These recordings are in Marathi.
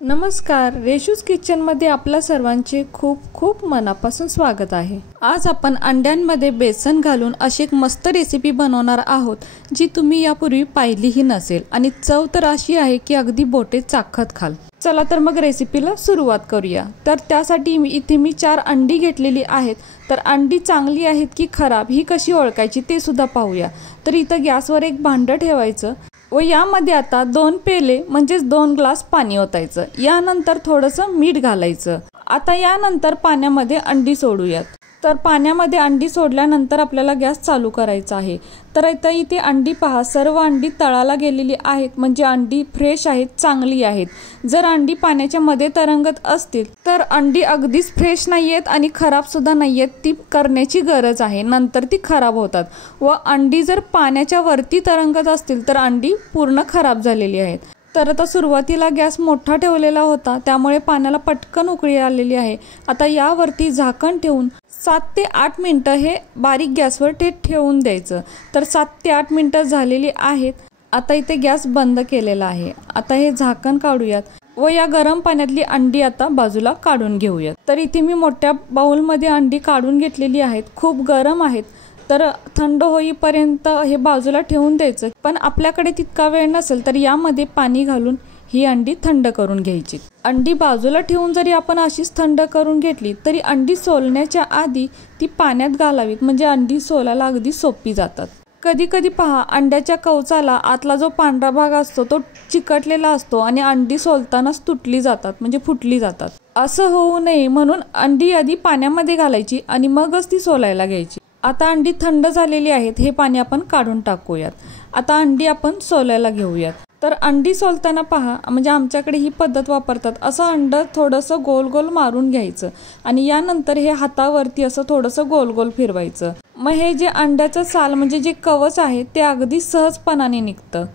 नमस्कार, रेशूज किचनमध्ये आपल्या सर्वांचे खूप खूप मनापासून स्वागत आहे। आज आपण अंड्यांमध्ये बेसन घालून अशी एक मस्त रेसिपी बनवणार आहोत जी तुम्ही यापूर्वी पाहिलीही नसेल आणि चव तर अशी आहे की अगदी बोटे चाखत खाल। चला तर मग रेसिपीला सुरुवात करूया। तर त्यासाठी इथे मी 4 अंडी घेतलेली आहेत। तर अंडी चांगली आहेत की खराब ही कशी ओळखायची ते सुद्धा पाहूया। तर इथं गॅसवर एक भांडं ठेवायचं व यामध्ये आता 2 पेले म्हणजे 2 ग्लास पाणी ओतायचं। यानंतर थोडंसं मीठ घालायचं। आता यानंतर पाण्यामध्ये अंडी सोडूयात। तर पाण्यामध्ये अंडी सोडल्यानंतर आपल्याला गॅस चालू करायचा आहे। तर इथे अंडी पहा, सर्व अंडी तळाला गेलेली आहेत, म्हणजे अंडी फ्रेश आहेत, चांगली आहेत। जर अंडी पाण्याच्या मध्ये तरंगत असतील तर अंडी अगदीच फ्रेश नाहीयेत आणि खराब सुद्धा नाहीयेत, ती करण्याची गरज आहे, नंतर ती खराब होतात। व अंडी जर पाण्याच्या वरती तरंगत असतील तर अंडी पूर्ण खराब झालेली आहेत। तर आता सुरुवातीला गॅस मोठा ठेवलेला होता, त्यामुळे पाण्याला पटकन उकळी आलेली आहे। आता यावरती झाकण ठेवून 7 ते 8 मिनिटं हे बारीक गॅसवर ठेवून द्यायचं। तर 7 ते 8 मिनिटं झालेली आहेत। आता इथे गॅस बंद केलेला आहे। आता हे झाकण काढूयात व या गरम पाण्यातली अंडी आता बाजूला काढून घेऊयात। तर इथे मी मोठ्या बाउलमध्ये अंडी काढून घेतलेली आहेत। खूप गरम आहेत, तर थंड होईपर्यंत हे बाजूला ठेवून द्यायचं। पण आपल्याकडे तितका वेळ नसेल तर यामध्ये पाणी घालून ही अंडी थंड करून घ्यायची। अंडी बाजूला ठेवून जरी आपण अशीच थंड करून घेतली तरी अंडी सोलण्याच्या आधी ती पाण्यात घालावीत, म्हणजे अंडी सोलायला अगदी सोपी जातात। कधी कधी पहा, अंड्याच्या कवचाला आतला जो पांढरा भाग असतो तो चिकटलेला असतो आणि अंडी सोलतानाच तुटली जातात, म्हणजे फुटली जातात। असं होऊ नये म्हणून अंडी आधी पाण्यामध्ये घालायची आणि मगच ती सोलायला घ्यायची। आता अंडी थंड झालेली आहेत, हे पाणी आपण काढून टाकूयात। आता अंडी आपण सोलायला घेऊयात। तर अंडी सोलताना पहा, म्हणजे आमच्याकडे ही पद्धत वापरतात, असं अंड थोडंसं गोल गोल मारून घ्यायचं आणि यानंतर हे हातावरती असं थोडंसं गोल गोल फिरवायचं। मग हे जे अंड्याचं साल म्हणजे जे कवच आहे ते अगदी सहजपणाने निघतं।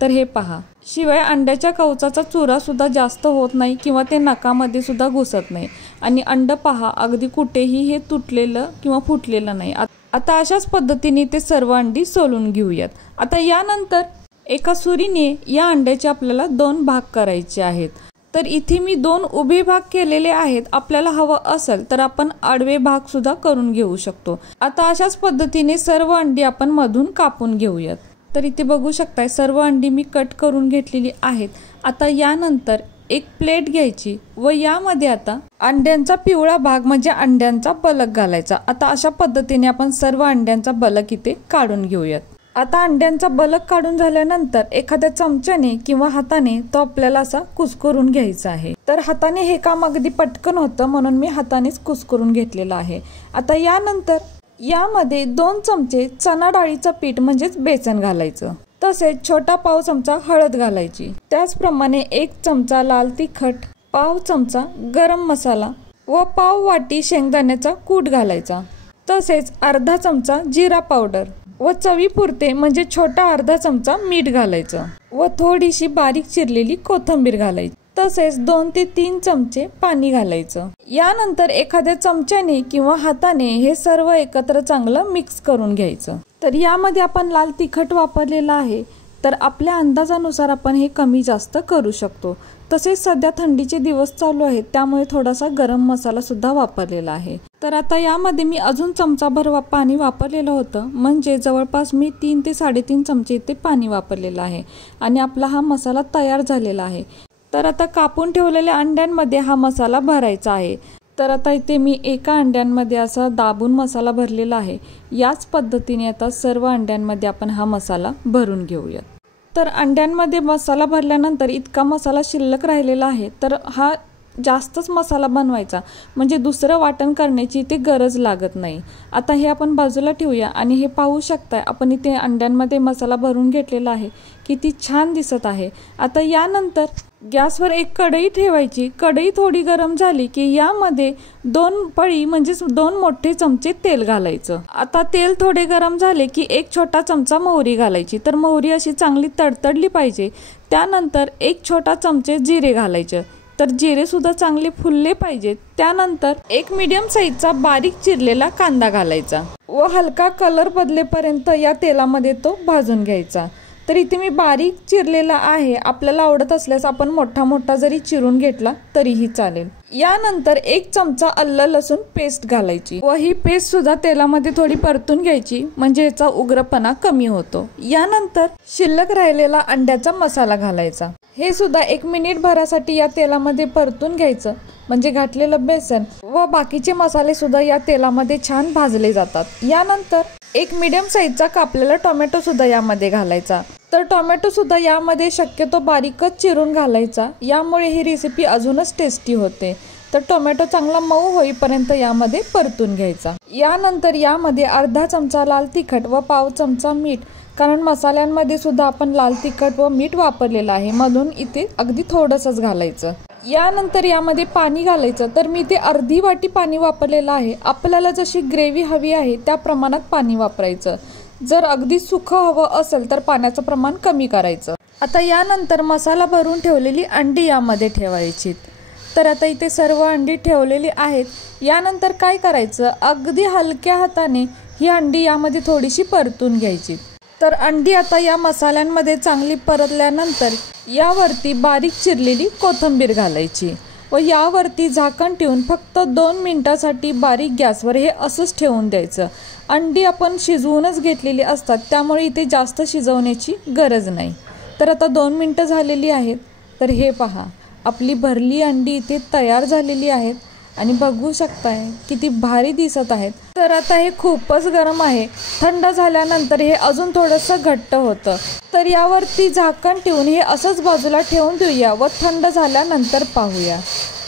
तर हे पहा, शिवाय अंड्याच्या कवचाचा चुरा सुद्धा जास्त होत नाही किंवा ते नकामध्ये सुद्धा घुसत नाही आणि अंड पहा अगदी कुठेही हे तुटलेलं किंवा फुटलेलं नाही। आता अशाच पद्धतीने ते सर्व अंडी सोलून घेऊयात। आता यानंतर एका सुरीने या अंड्याचे आपल्याला 2 भाग करायचे आहेत। तर इथे मी 2 उभे भाग केलेले आहेत। आपल्याला हवं असेल तर आपण आडवे भाग सुद्धा करून घेऊ शकतो। आता अशाच पद्धतीने सर्व अंडी आपण मधून कापून घेऊयात। तर इथे बघू शकताय सर्व अंडी मी कट करून घेतलेली आहेत। आता यानंतर एक प्लेट घ्यायची व यामध्ये आता अंड्यांचा पिवळा भाग म्हणजे अंड्यांचा बलक घालायचा। आता अशा पद्धतीने आपण सर्व अंड्यांचा बलक इथे काढून घेऊयात। आता अंड्यांचा बलक काढून झाल्यानंतर एखाद्या चमच्याने किंवा हाताने तो आपल्याला असा कुस्करून घ्यायचा आहे। तर हाताने हे काम अगदी पटकन होतं म्हणून मी हातानेच कुस्करून घेतलेलं आहे। आता यानंतर यामध्ये 2 चमचे चणा डाळीचं पीठ म्हणजेच बेसन घालायचं। तसेच छोटा पाव चमचा हळद घालायची। त्याचप्रमाणे 1 चमचा लाल तिखट, पाव चमचा गरम मसाला व पाव वाटी शेंगदाण्याचा कूट घालायचा। तसेच अर्धा चमचा जिरा पावडर व चवीपुरते म्हणजे छोटा अर्धा चमचा मीठ घालायचं व थोडीशी बारीक चिरलेली कोथिंबीर घालायची। तसेच 2 ते 3 चमचे पाणी घालायचं। यानंतर एखाद्या चमच्याने किंवा हाताने हे सर्व एकत्र चांगलं मिक्स करून घ्यायचं। तर यामध्ये आपण लाल तिखट वापरलेलं आहे, तर आपल्या अंदाजानुसार आपण हे कमी जास्त करू शकतो। तसेच सध्या थंडीचे दिवस चालू आहेत त्यामुळे थोडासा गरम मसाला सुद्धा वापरलेला आहे। तर आता यामध्ये मी अजून चमचाभर पाणी वापरलेलं होतं, म्हणजे जवळपास मी 3 ते 3.5 चमचे इथे पाणी वापरलेलं आहे आणि आपला हा मसाला तयार झालेला आहे। तर आता कापून ठेवलेल्या अंड्यांमध्ये हा मसाला भरायचा आहे। तर आता इथे मी एका अंड्यांमध्ये असा दाबून मसाला भरलेला आहे। याच पद्धतीने आता सर्व अंड्यांमध्ये आपण हा मसाला भरून घेऊया। तर अंड्यांमध्ये मसाला भरल्यानंतर इतका मसाला शिल्लक राहिलेला आहे, तर हा जास्तच मसाला बनवायचा, म्हणजे दुसरं वाटण करण्याची इथे गरज लागत नाही। आता हे आपण बाजूला ठेवूया आणि हे पाहू शकताय आपण इथे अंड्यांमध्ये मसाला भरून घेतलेला आहे, किती छान दिसत आहे। आता यानंतर गॅसवर एक कढई ठेवायची। कढई थोडी गरम झाली की यामध्ये 2 पळी म्हणजे 2 मोठे चमचे तेल घालायचं। आता तेल थोडे गरम झाले की 1 छोटा चमचा मोहरी घालायची। तर मोहरी अशी चांगली तडतडली पाहिजे। त्यानंतर 1 छोटा चमचे जिरे घालायचे। तर जिरे सुद्धा चांगले फुलले पाहिजेत। त्यानंतर 1 मीडियम साईजचा बारीक चिरलेला कांदा घालायचा व हलका कलर बदलेपर्यंत या तेलामध्ये तो भाजून घ्यायचा। तर इथे मी बारीक चिरलेला आहे, आपल्याला आवडत असल्यास आपण मोठा मोठा जरी चिरून घेतला तरीही चालेल। यानंतर 1 चमचा आलं लसूण पेस्ट घालायची व ही पेस्ट सुद्धा तेलामध्ये थोडी परतून घ्यायची, म्हणजे याचा उग्रपणा कमी होतो। यानंतर शिल्लक राहिलेला अंड्याचा मसाला घालायचा, हे सुद्धा 1 मिनिट भरासाठी या तेलामध्ये परतून घ्यायचं, म्हणजे घातलेलं बेसन व बाकीचे मसाले सुद्धा या तेलामध्ये छान भाजले जातात। यानंतर 1 मीडियम साईजचा कापलेला टोमॅटो सुद्धा यामध्ये घालायचा, तर टोमॅटो सुद्धा यामध्ये शक्यतो बारीकच चिरून घालायचा, यामुळे ही रेसिपी अजूनच टेस्टी होते। तर टोमॅटो चांगला मऊ होईपर्यंत यामध्ये परतून घ्यायचा। यानंतर यामध्ये अर्धा चमचा लाल तिखट व पाव चमचा मीठ, कारण मसाल्यांमध्ये सुद्धा आपण लाल तिखट व मीठ वापरलेलं आहे, म्हणून इथे अगदी थोडंसंच घालायचं। यानंतर यामध्ये पाणी घालायचं, तर मी इथे अर्धी वाटी पाणी वापरलेलं आहे। आपल्याला जशी ग्रेव्ही हवी आहे त्या प्रमाणात पाणी वापरायचं, जर अगदी सुकं हवं असेल तर पाण्याचं प्रमाण कमी करायचं। आता यानंतर मसाला भरून ठेवलेली अंडी यामध्ये ठेवायची, तर आता इथे सर्व अंडी ठेवलेली आहेत। यानंतर काय करायचं, अगदी हलक्या हाताने ही अंडी यामध्ये थोडीशी परतून घ्यायची। तर अंडी आता या मसाल्यांमध्ये चांगली परतल्यानंतर यावरती बारीक चिरलेली कोथिंबीर घालायची व यावरती झाकण ठेवून फक्त 2 मिनिटासाठी बारीक गॅसवर हे असंच ठेवून द्यायचं। अंडी आपण शिजवूनच घेतलेली असतात, त्यामुळे इथे जास्त शिजवण्याची गरज नाही। तर आता 2 मिनिटं झालेली आहेत, तर हे पहा आपली भरली अंडी इथे तयार झालेली आहेत आणि बघू शकताय किती भारी दिसत आहेत। तर आता हे खूपच गरम आहे, थंड झाल्यानंतर हे अजून थोडंसं घट्ट होतं, तर यावरती झाकण ठेवून हे असंच बाजूला ठेवून देऊया व थंड झाल्यानंतर पाहूया।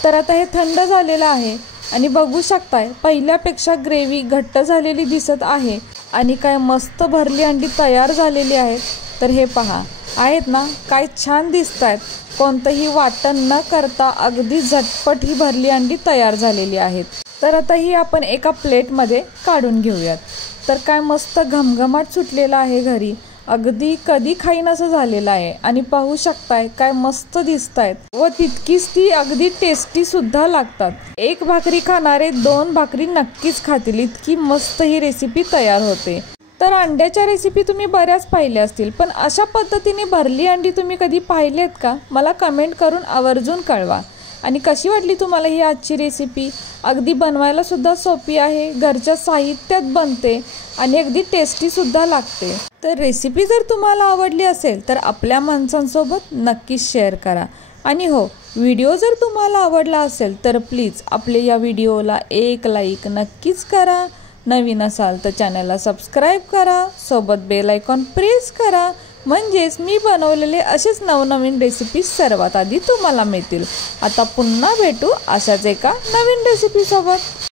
तर आता हे थंड झालेलं आहे आणि बघू शकताय पहिल्यापेक्षा ग्रेव्ही घट्ट झालेली दिसत आहे आणि काय मस्त भरली अंडी तयार झालेली आहेत। तर हे पहा आहेत ना, काय छान दिसत आहेत, कोणतंही वाटण न करता अगदी झटपट ही भरली अंडी तयार झालेली आहेत। तर आता ही आपण एका प्लेटमध्ये काढून घेऊयात। तर काय मस्त घमघमाट सुटलेला आहे घरी, अगदी कधी खाईन असं झालेलं आहे आणि पाहू शकताय काय मस्त दिसत आहेत व तितकीच ती अगदी टेस्टी सुद्धा लागतात। 1 भाकरी खाणारे 2 भाकरी नक्कीच खातील, इतकी मस्त ही रेसिपी तयार होते। तर अंड्याच्या रेसिपी तुम्ही बऱ्याच पाहिल्या असतील, पण अशा पद्धतीने भरली अंडी तुम्ही कधी पाहिलेत का? मला कमेंट करून आवर्जून कळवा। आणि कशी वाटली तुम्हाला ही आजची रेसिपी? अगदी बनवायला सुद्धा सोपी आहे, घरच्या साहित्यात बनते आणि अगदी टेस्टी सुद्धा लागते। तर रेसिपी जर तुम्हाला आवडली असेल तर आपल्या माणसांसोबत नक्कीच शेअर करा आणि हो, व्हिडिओ जर तुम्हाला आवडला असेल तर प्लीज आपल्या या व्हिडिओला एक लाईक नक्कीच करा। नवीन असाल तर चॅनलला सबस्क्राईब करा, सोबत बेल आयकॉन प्रेस करा, म्हणजेच मी बनवलेले असेच नवनवीन रेसिपी सर्वात आधी तुम्हाला मिळतील। आता पुन्हा भेटू अशाच एका नवीन रेसिपी सोबत।